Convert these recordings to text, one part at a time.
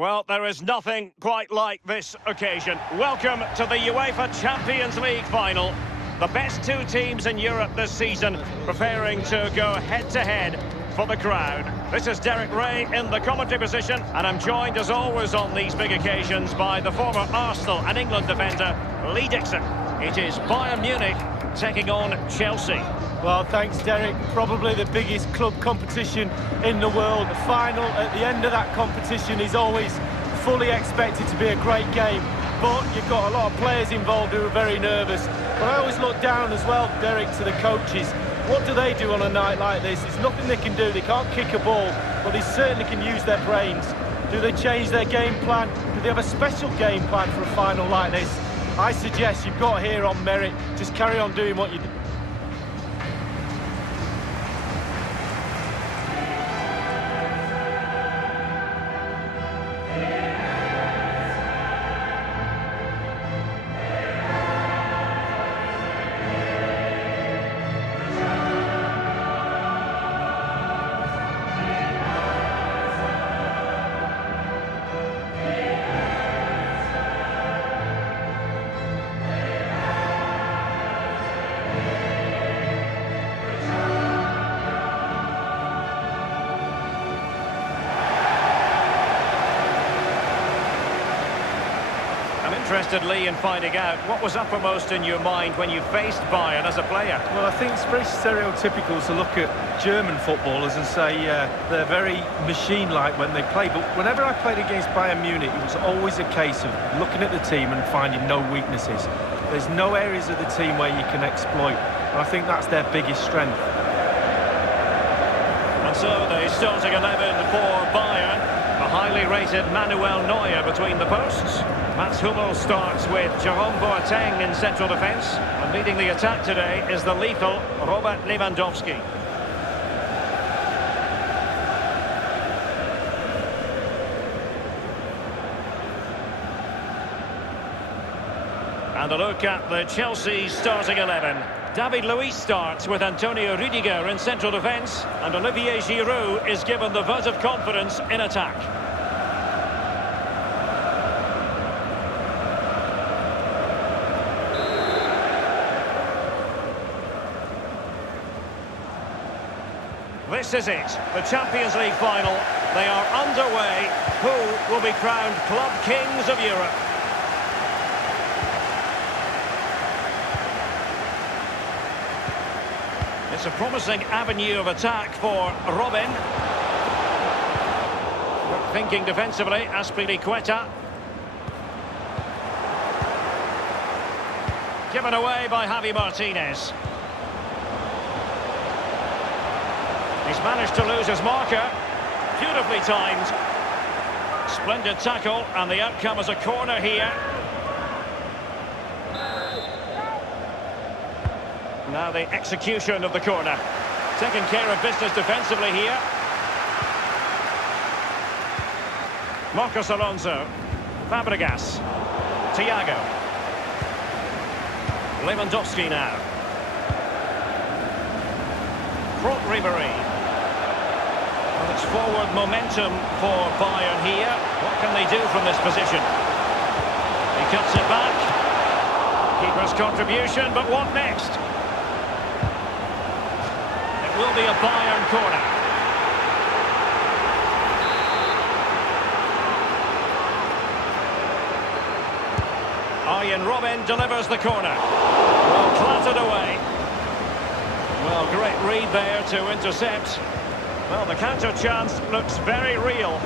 Well, there is nothing quite like this occasion. Welcome to the UEFA Champions League final. The best two teams in Europe this season preparing to go head-to-head for the crown. This is Derek Ray in the commentary position, and I'm joined as always on these big occasions by the former Arsenal and England defender, Lee Dixon. It is Bayern Munich taking on Chelsea. Well, thanks, Derek. Probably the biggest club competition in the world. The final at the end of that competition is always fully expected to be a great game. But you've got a lot of players involved who are very nervous. But I always look down as well, Derek, to the coaches. What do they do on a night like this? There's nothing they can do. They can't kick a ball, but they certainly can use their brains. Do they change their game plan? Do they have a special game plan for a final like this? I suggest you've got here on merit. Just carry on doing what you do. Interested, Lee, in finding out what was uppermost in your mind when you faced Bayern as a player. Well, I think it's very stereotypical to look at German footballers and say they're very machine-like when they play. But whenever I played against Bayern Munich, it was always a case of looking at the team and finding no weaknesses. There's no areas of the team where you can exploit. And I think that's their biggest strength. And so the starting 11 for Bayern. The highly rated Manuel Neuer between the posts. Mats Hummels starts with Jerome Boateng in central defence. And leading the attack today is the lethal Robert Lewandowski. And a look at the Chelsea starting 11. David Luiz starts with Antonio Rudiger in central defence. And Olivier Giroud is given the vote of confidence in attack. This is it, the Champions League final. They are underway. Who will be crowned Club Kings of Europe? It's a promising avenue of attack for Robin. Thinking defensively, Azpilicueta. Given away by Javi Martinez. He's managed to lose his marker. Beautifully timed. Splendid tackle, and the outcome is a corner here. Now the execution of the corner. Taking care of business defensively here. Marcos Alonso. Fabregas. Thiago. Lewandowski now. Front Ribéry. Well, it's forward momentum for Bayern here. What can they do from this position? He cuts it back. Keeper's contribution, but what next? It will be a Bayern corner. Arjen Robben delivers the corner. Well, clattered away. Well, great read there to intercept. Well, the counter chance looks very real.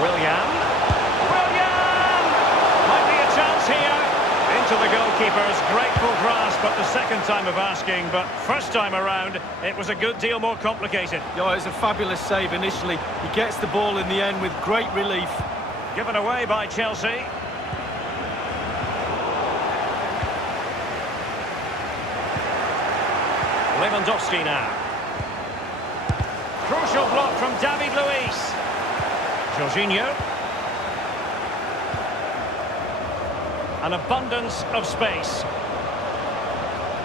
Willian! Might be a chance here. Into the goalkeeper's grateful grasp at the second time of asking, but first time around, it was a good deal more complicated. Yeah, it was a fabulous save initially. He gets the ball in the end with great relief. Given away by Chelsea. Lewandowski now. Crucial block from David Luiz. Jorginho. An abundance of space.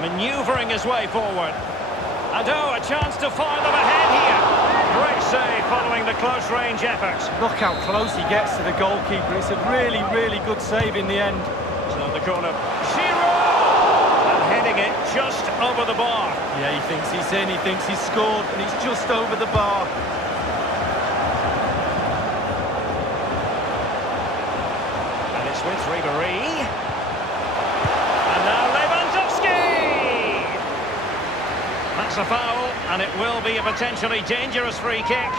Manoeuvring his way forward. And oh, a chance to fire them ahead here. Great save following the close-range effort. Look how close he gets to the goalkeeper. It's a really, really good save in the end. So the corner. Giroud! And heading it just over the bar. Yeah, he thinks he's in, he thinks he's scored, and he's just over the bar. And it's with Ribéry. And now Lewandowski! That's a foul, and it will be a potentially dangerous free kick.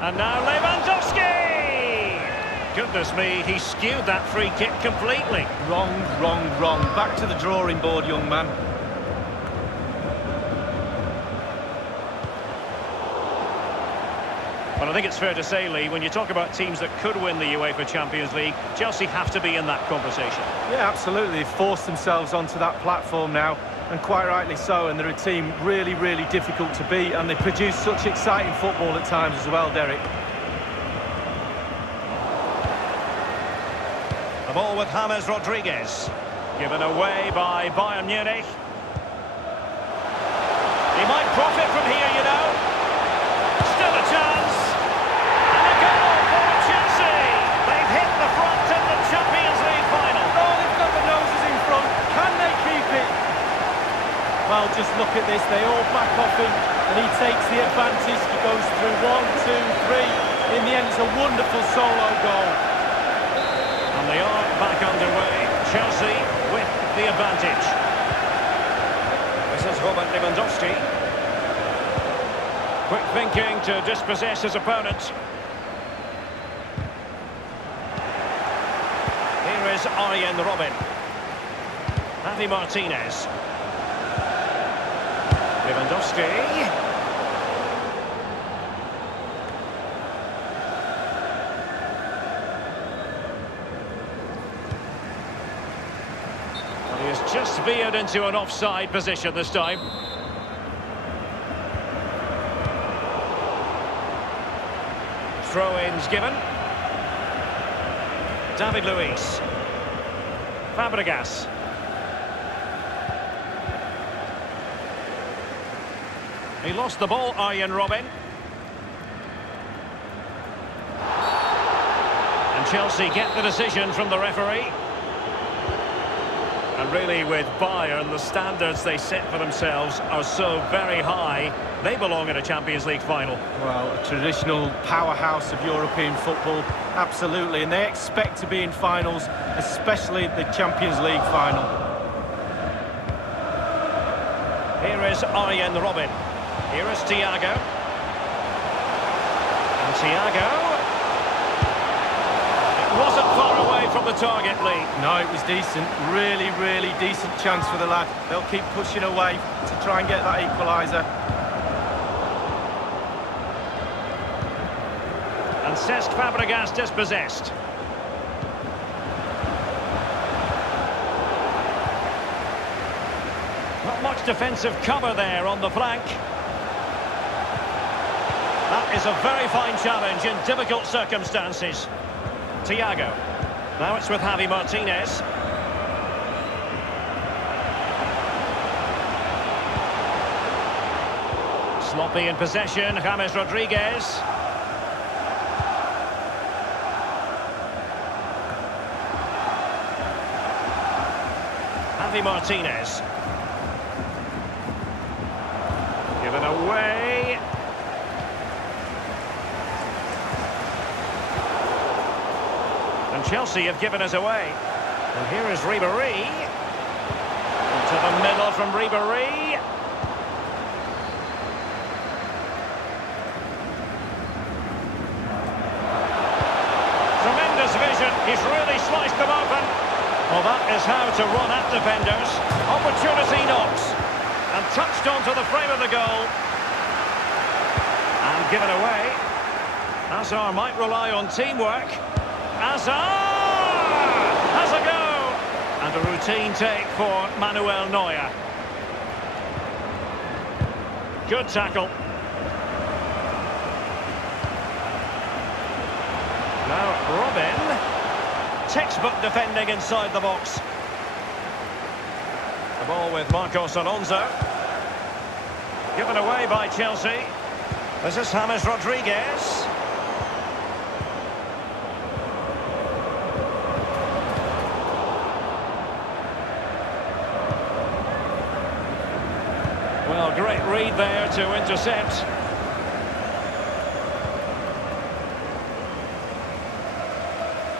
And now Lewandowski! Goodness me, he skewed that free kick completely. Wrong, wrong, wrong. Back to the drawing board, young man. Well, I think it's fair to say, Lee, when you talk about teams that could win the UEFA Champions League, Chelsea have to be in that conversation. Yeah, absolutely. They've forced themselves onto that platform now, and quite rightly so, and they're a team really, really difficult to beat, and they produce such exciting football at times as well, Derek. The ball with James Rodriguez. Given away by Bayern Munich. He might profit from here, you know. Still a chance. And a goal for Chelsea. They've hit the front in the Champions League final. Oh, they've got the noses in front. Can they keep it? Well, just look at this. They all back off him, and he takes the advantage. He goes through 1, 2, 3. In the end, it's a wonderful solo goal. And they are back underway. Chelsea with the advantage. This is Robert Lewandowski. Quick thinking to dispossess his opponent. Here is Arjen Robben. Javi Martinez. Lewandowski. He has just veered into an offside position this time. Throw-ins given. David Luiz. Fabregas. He lost the ball, Arjen Robben. And Chelsea get the decision from the referee. And really, with Bayern, the standards they set for themselves are so very high. They belong in a Champions League final. Well, a traditional powerhouse of European football, absolutely. And they expect to be in finals, especially the Champions League final. Here is Arjen Robben. Here is Thiago. And Thiago. It wasn't far away from the target, Lee. No, it was decent. Really, really decent chance for the lad. They'll keep pushing away to try and get that equaliser. And Cesc Fabregas dispossessed. Not much defensive cover there on the flank. That is a very fine challenge in difficult circumstances. Thiago. Now it's with Javi Martinez. Sloppy in possession, James Rodriguez. Javi Martinez. Given away. And Chelsea have given us away. And here is Ribéry. Into the middle from Ribéry. Tremendous vision. He's really sliced them open. Well, that is how to run at defenders. Opportunity knocks. And touched onto the frame of the goal. And given away. Hazard might rely on teamwork. Hazard has a go. And a routine take for Manuel Neuer. Good tackle. Now Robin. Textbook defending inside the box. The ball with Marcos Alonso. Given away by Chelsea. This is James Rodriguez. Well, great read there to intercept.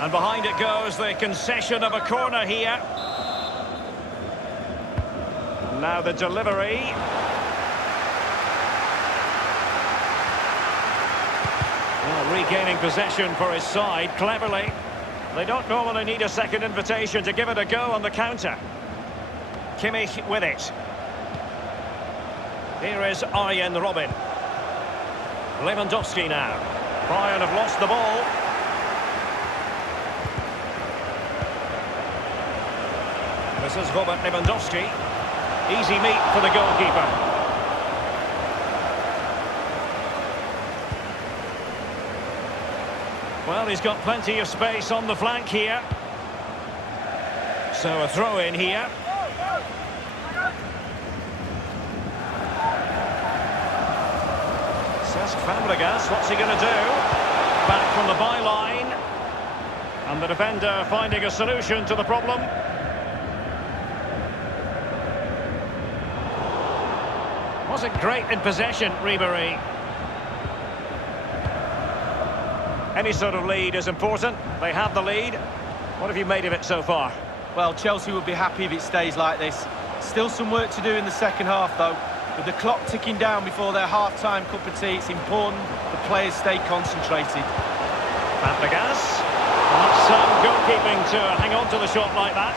And behind it goes the concession of a corner here. Now the delivery. Well, regaining possession for his side cleverly. They don't normally need a second invitation to give it a go on the counter. Kimmich with it. Here is Arjen Robben. Lewandowski now. Bayern have lost the ball. This is Robert Lewandowski. Easy meet for the goalkeeper. Well, he's got plenty of space on the flank here. So a throw in here. Cesc Fabregas, what's he going to do? Back from the byline. And the defender finding a solution to the problem. Wasn't great in possession, Ribéry. Any sort of lead is important. They have the lead. What have you made of it so far? Well, Chelsea would be happy if it stays like this. Still some work to do in the second half, though. With the clock ticking down before their half-time cup of tea, it's important the players stay concentrated. Fabregas. That's some goalkeeping to hang on to the shot like that.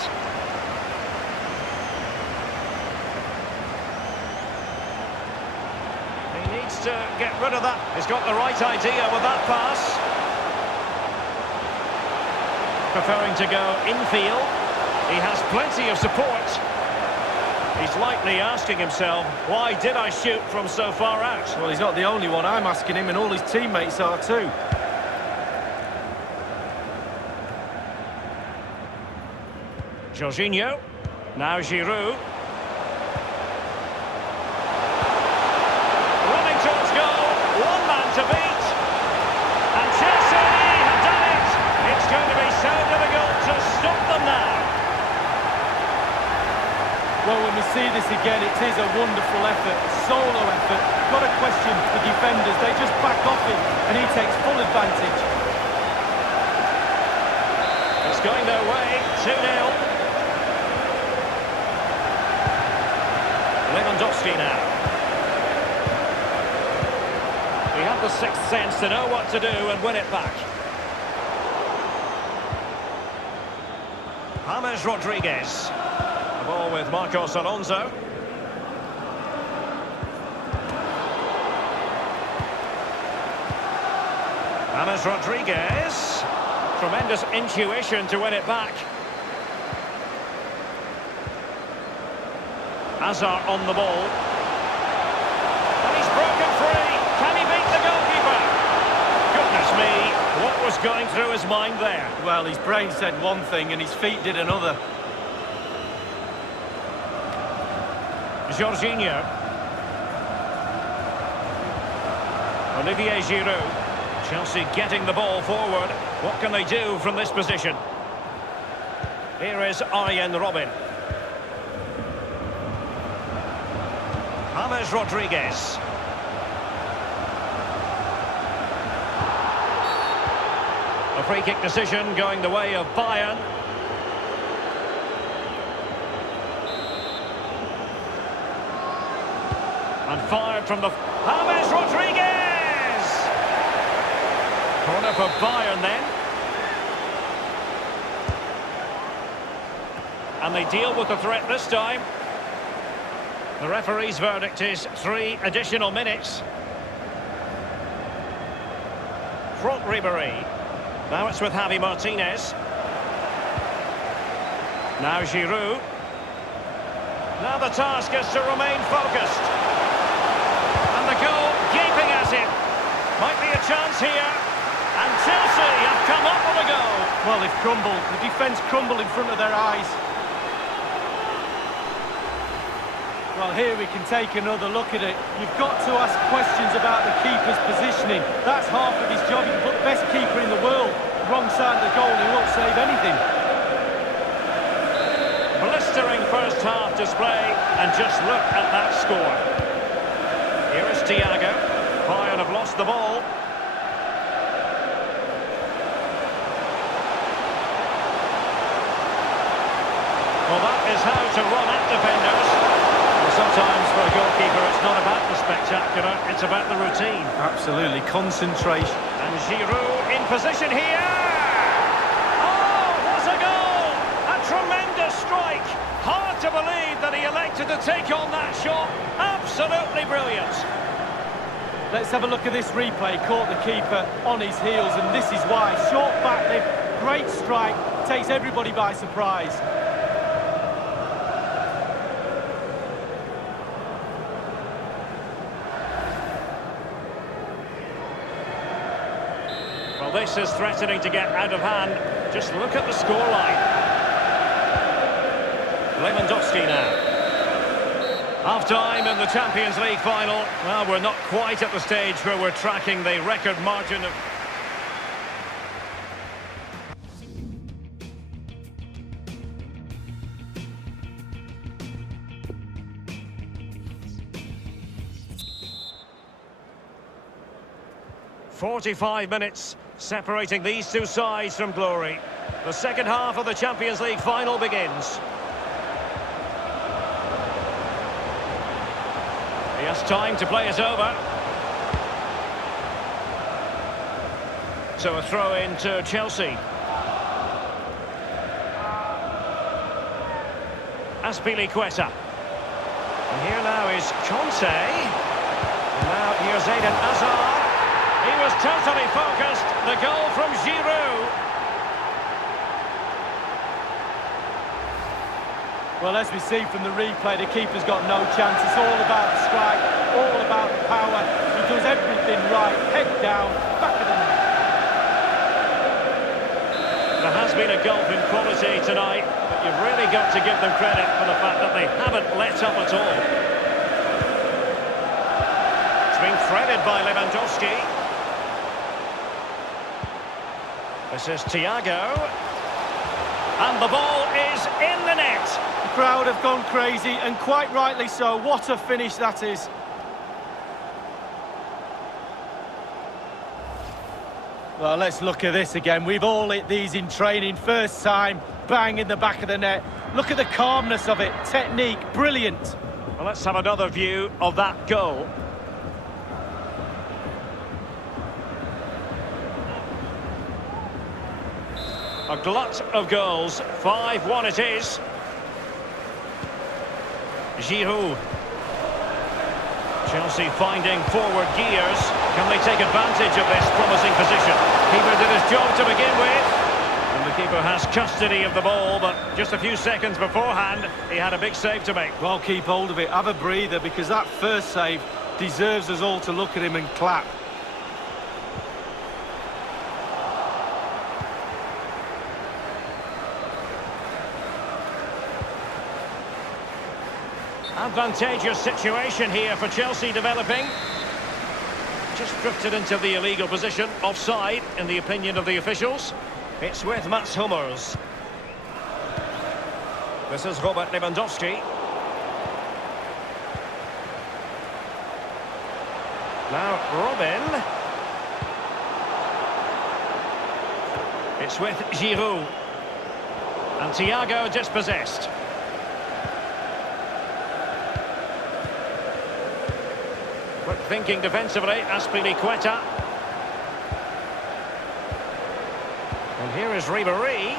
He needs to get rid of that. He's got the right idea with that pass. Preferring to go infield. He has plenty of support. He's likely asking himself, why did I shoot from so far out? Well, he's not the only one. I'm asking him, and all his teammates are too. Jorginho. Now Giroud. Running towards goal. One man to beat. And Chelsea have done it. It's going to be so difficult to stop them now. Well, when we see this again, it is a wonderful effort, a solo effort. Got a question for defenders. They just back off him, and he takes full advantage. It's going their way, 2-0. Lewandowski now. We have the sixth sense to know what to do and win it back. James Rodriguez. The ball with Marcos Alonso. James Rodriguez. Tremendous intuition to win it back. Hazard on the ball. And he's broken free. Can he beat the goalkeeper? Goodness me, what was going through his mind there? Well, his brain said one thing and his feet did another. Jorginho. Olivier Giroud. Chelsea getting the ball forward. What can they do from this position? Here is Arjen Robben. James Rodriguez. A free kick decision going the way of Bayern. And fired from the... James Rodriguez! Corner for Bayern then. And they deal with the threat this time. The referee's verdict is 3 additional minutes. Front Ribéry. Now it's with Javi Martinez. Now Giroud. Now the task is to remain focused. And the goal gaping at him. Might be a chance here. And Chelsea have come up with a goal. Well, they've crumbled. The defence crumbled in front of their eyes. Well, here we can take another look at it. You've got to ask questions about the keeper's positioning. That's half of his job. You can put the best keeper in the world wrong side of the goal and he won't save anything. Blistering first half display, and just look at that score. Here is Thiago. Bayern have lost the ball. Well, that is how to run at defenders. Well, sometimes for a goalkeeper it's not about the spectacular, it's about the routine. Absolutely, concentration. And Giroud in position here. Oh, what a goal! A tremendous strike. Hard to believe that he elected to take on that shot. Absolutely brilliant. Let's have a look at this replay. Caught the keeper on his heels, and this is why. Short back lift, great strike, takes everybody by surprise. Well, this is threatening to get out of hand. Just look at the scoreline. Lewandowski now. Half-time in the Champions League final. Well, we're not quite at the stage where we're tracking the record margin of... "45 minutes separating these two sides from glory. The second half of the Champions League final begins. He has time to play it over. So a throw in to Chelsea. Azpilicueta. And here now is Conte. And now here's Eden Hazard. He was totally focused. The goal from Giroud. Well, as we see from the replay, the keeper's got no chance. It's all about the strike, all about the power. He does everything right. Head down, back of the net. There has been a gulf in quality tonight, but you've really got to give them credit for the fact that they haven't let up at all. It's been threaded by Lewandowski. This is Thiago. And the ball is in the net. The crowd have gone crazy, and quite rightly so. What a finish that is. Well, let's look at this again. We've all hit these in training. First time, bang in the back of the net. Look at the calmness of it. Technique, brilliant. Well, let's have another view of that goal. A glut of goals. 5-1 it is. Giroud. Chelsea finding forward gears. Can they take advantage of this promising position? Keeper did his job to begin with. And the keeper has custody of the ball, but just a few seconds beforehand, he had a big save to make. Well, keep hold of it. Have a breather, because that first save deserves us all to look at him and clap. Advantageous situation here for Chelsea developing. Just drifted into the illegal position, offside in the opinion of the officials. It's with Mats Hummels. This is Robert Lewandowski. Now Robin. It's with Giroud. And Thiago dispossessed. Quick thinking defensively, Azpilicueta. And here is Ribéry.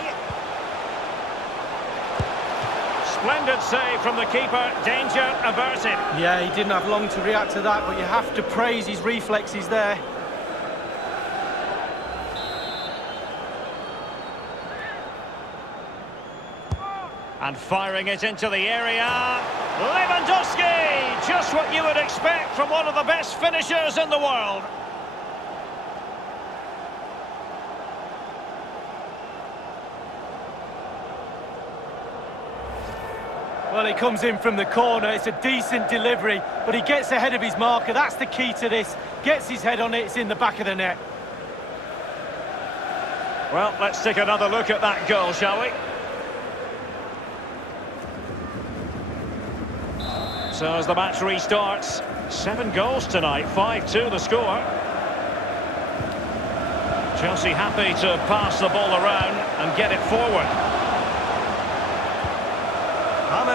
Splendid save from the keeper, danger averted. Yeah, he didn't have long to react to that, but you have to praise his reflexes there. And firing it into the area. Lewandowski! Just what you would expect from one of the best finishers in the world. Well, he comes in from the corner. It's a decent delivery, but he gets ahead of his marker. That's the key to this. Gets his head on it, it's in the back of the net. Well, let's take another look at that goal, shall we? So as the match restarts, 7 goals tonight, 5-2 the score. Chelsea happy to pass the ball around and get it forward.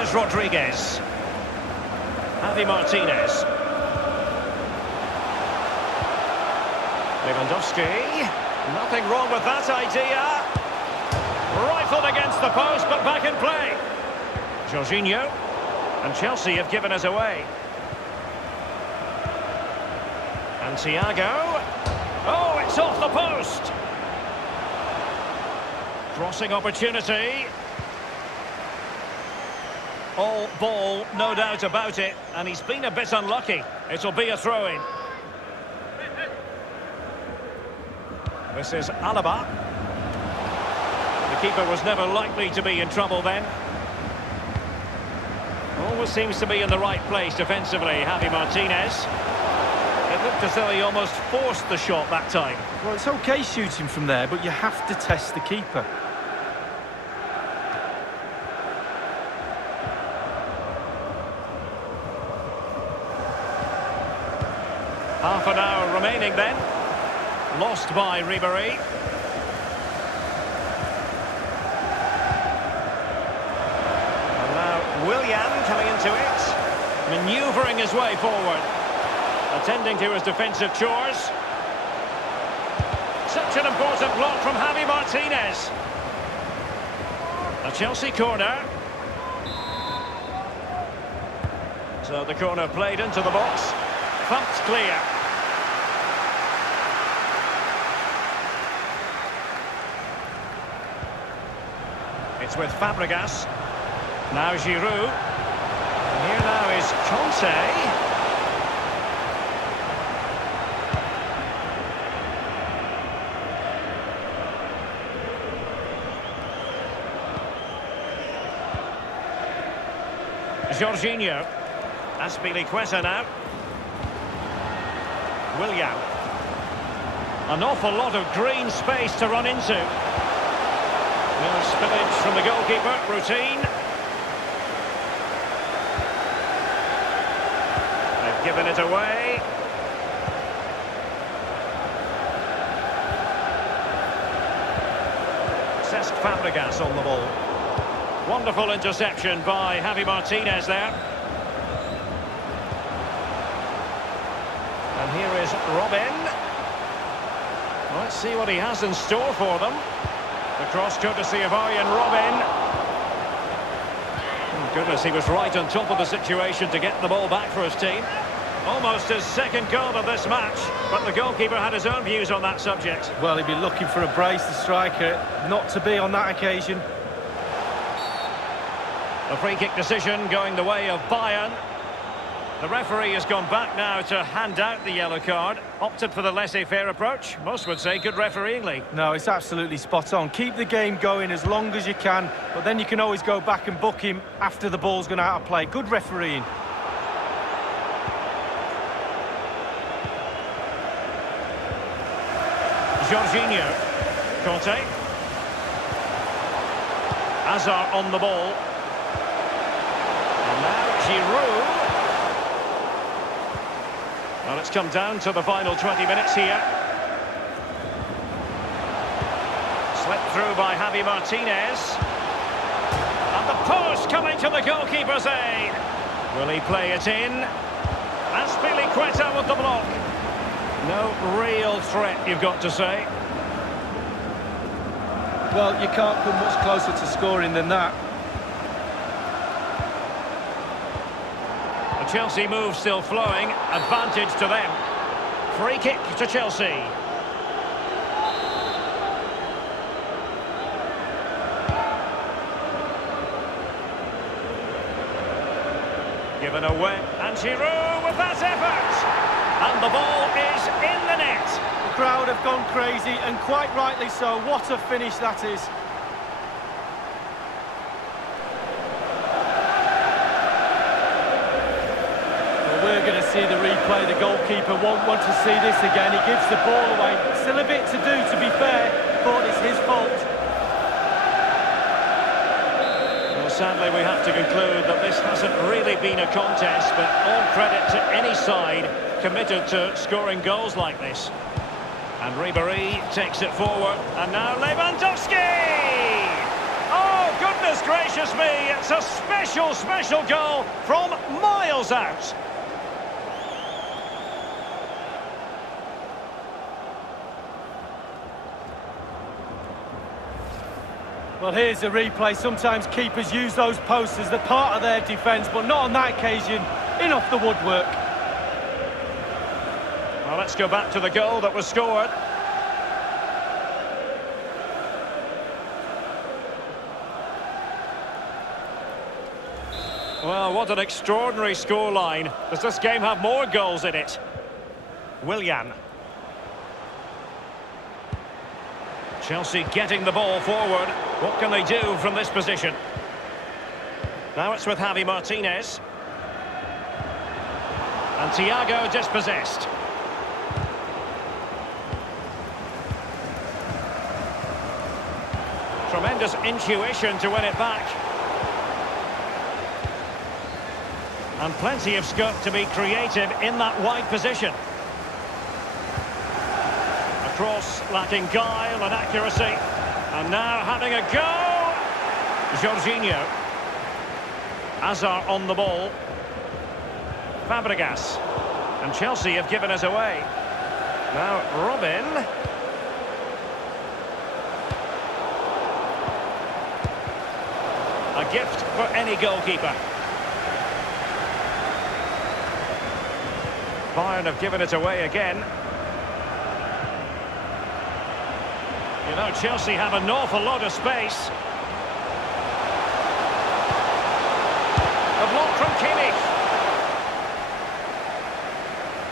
James Rodriguez. Javi Martinez. Lewandowski. Nothing wrong with that idea. Rifled against the post, but back in play. Jorginho. And Chelsea have given us away. And Thiago. Oh, it's off the post. Crossing opportunity. All ball, no doubt about it. And he's been a bit unlucky. It'll be a throw-in. This is Alaba. The keeper was never likely to be in trouble then. Always seems to be in the right place defensively, Javi Martinez. It looked as though he almost forced the shot that time. Well, it's okay shooting from there, but you have to test the keeper. Half an hour remaining then. Lost by Ribéry. And now Willian coming into it. Manoeuvring his way forward. Attending to his defensive chores. Such an important block from Javi Martinez. A Chelsea corner. So the corner played into the box. Thumped clear. It's with Fabregas. Now Giroud. And here now is Conte. Jorginho. Azpilicueta now. Willian. An awful lot of green space to run into. No spillage from the goalkeeper. Routine. They've given it away. Cesc Fabregas on the ball. Wonderful interception by Javi Martinez there. And here is Robin. Let's see what he has in store for them. The cross courtesy of Arjen Robin. Oh, goodness, he was right on top of the situation to get the ball back for his team. Almost his second goal of this match, but the goalkeeper had his own views on that subject. Well, he'd be looking for a brace, the striker, not to be on that occasion. The free kick decision going the way of Bayern. The referee has gone back now to hand out the yellow card. Opted for the laissez-faire approach. Most would say good refereeing. No, it's absolutely spot on. Keep the game going as long as you can, but then you can always go back and book him after the ball's gone out of play. Good refereeing. Jorginho. Conte. Hazard on the ball. And now Giroud. Well, it's come down to the final 20 minutes here. Slipped through by Javi Martinez. And the post coming to the goalkeeper's aid. Will he play it in? Azpilicueta with the block. No real threat, you've got to say. Well, you can't come much closer to scoring than that. The Chelsea move still flowing. Advantage to them. Free kick to Chelsea. Given away, and Giroud with that effort! And the ball is in the net. The crowd have gone crazy, and quite rightly so. What a finish that is. Well, we're going to see the replay. The goalkeeper won't want to see this again. He gives the ball away. Still a bit to do, to be fair, but it's his fault. Sadly, we have to conclude that this hasn't really been a contest, but all credit to any side committed to scoring goals like this. And Ribéry takes it forward, and now Lewandowski! Oh, goodness gracious me, it's a special, special goal from miles out. Well, here's a replay. Sometimes keepers use those posts as the part of their defence, but not on that occasion. In off the woodwork. Well, let's go back to the goal that was scored. Well, what an extraordinary scoreline. Does this game have more goals in it? Willian. Chelsea getting the ball forward. What can they do from this position? Now it's with Javi Martinez. And Thiago dispossessed. Tremendous intuition to win it back. And plenty of scope to be creative in that wide position. Cross lacking guile and accuracy, and now having a go. Jorginho. Azar on the ball. Fabregas, and Chelsea have given us away. Now Robin. A gift for any goalkeeper. Bayern have given it away again. You know, Chelsea have an awful lot of space. A block from Kimmich.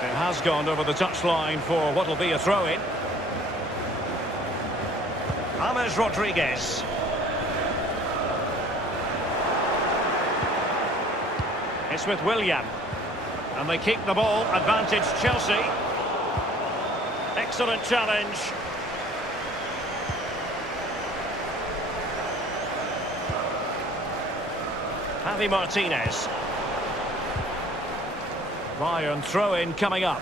It has gone over the touchline for what will be a throw-in. James Rodriguez. It's with Willian. And they keep the ball. Advantage Chelsea. Excellent challenge. Javi Martinez. Bayern throw-in coming up.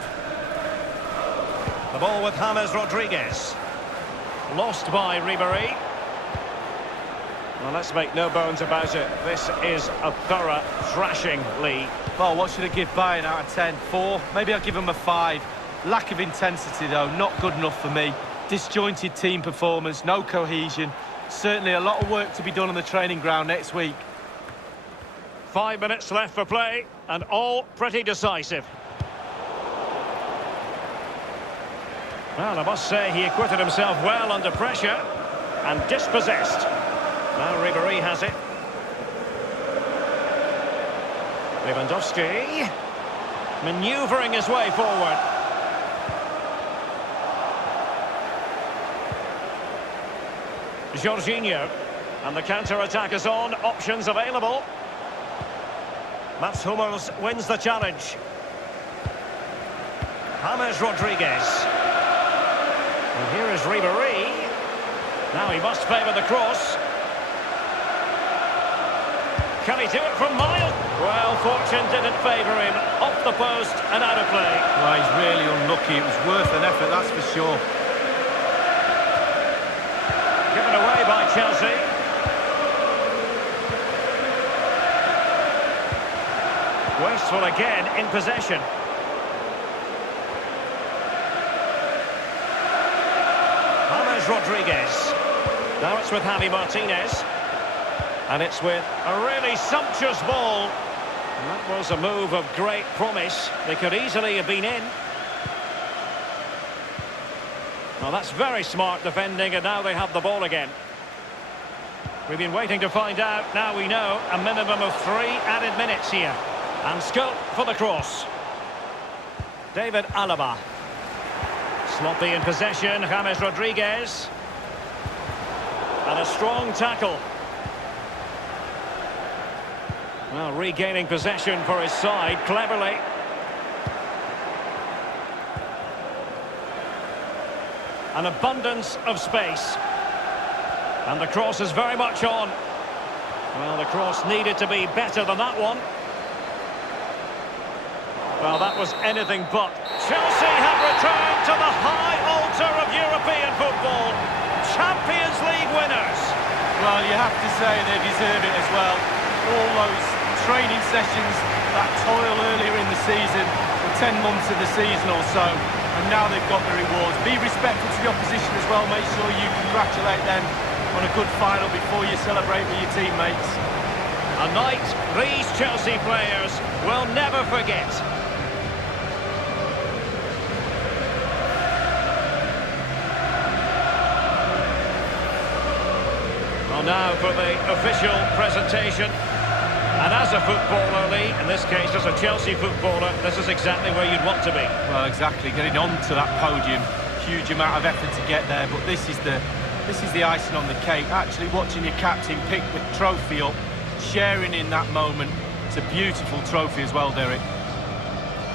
The ball with James Rodriguez. Lost by Ribéry. Well, let's make no bones about it. This is a thorough thrashing, Lee. Well, what should I give Bayern out of 10? 4? Maybe I'll give them a 5. Lack of intensity, though, not good enough for me. Disjointed team performance, no cohesion. Certainly a lot of work to be done on the training ground next week. 5 minutes left for play, and all pretty decisive. Well, I must say he acquitted himself well under pressure and dispossessed. Now Ribéry has it. Lewandowski manoeuvring his way forward. Jorginho, and the counter-attack is on. Options available. Mats Hummels wins the challenge. James Rodriguez. And here is Ribéry. Now he must favour the cross. Can he do it from miles? Well, fortune didn't favour him. Off the post and out of play. Well, he's really unlucky. It was worth an effort, that's for sure. Given away by Chelsea. Wasteful again in possession. James Rodriguez. Now it's with Javi Martinez. And it's with a really sumptuous ball. And that was a move of great promise. They could easily have been in. Well, that's very smart defending, and now they have the ball again. We've been waiting to find out. Now we know a minimum of 3 added minutes here. And scope for the cross. David Alaba. Sloppy in possession, James Rodriguez. And a strong tackle. Well, regaining possession for his side, cleverly. An abundance of space. And the cross is very much on. Well, the cross needed to be better than that one. Well, that was anything but. Chelsea have returned to the high altar of European football. Champions League winners. Well, you have to say they deserve it as well. All those training sessions, that toil earlier in the season, the 10 months of the season or so, and now they've got the rewards. Be respectful to the opposition as well. Make sure you congratulate them on a good final before you celebrate with your teammates. A night these Chelsea players will never forget. Well, now for the official presentation. And as a footballer, Lee, in this case as a Chelsea footballer, this is exactly where you'd want to be. Well, exactly, getting onto that podium, huge amount of effort to get there, but this is the icing on the cake. Actually watching your captain pick the trophy up, sharing in that moment. It's a beautiful trophy as well, Derek.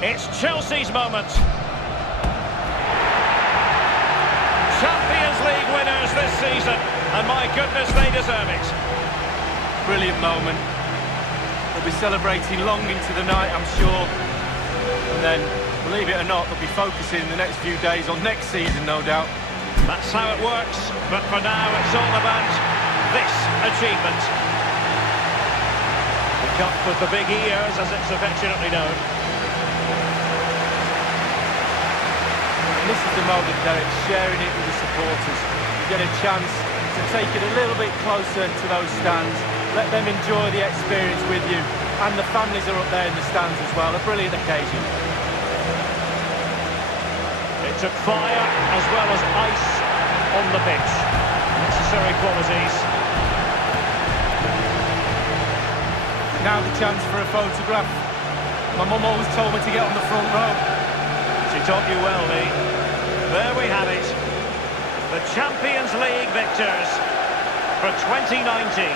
It's Chelsea's moment. Champions League winners this season, and my goodness, they deserve it. Brilliant moment. They'll be celebrating long into the night, I'm sure. And then, believe it or not, they'll be focusing in the next few days on next season, no doubt. That's how it works, but for now it's all about this achievement. The cup with the big ears, as it's affectionately known. And this is the moment, Derek, sharing it with the supporters. You get a chance to take it a little bit closer to those stands. Let them enjoy the experience with you. And the families are up there in the stands as well. A brilliant occasion. It took fire as well as ice on the pitch. Necessary qualities. Now the chance for a photograph. My mum always told me to get on the front row. She taught you well, Lee. There we have it. The Champions League victors for 2019.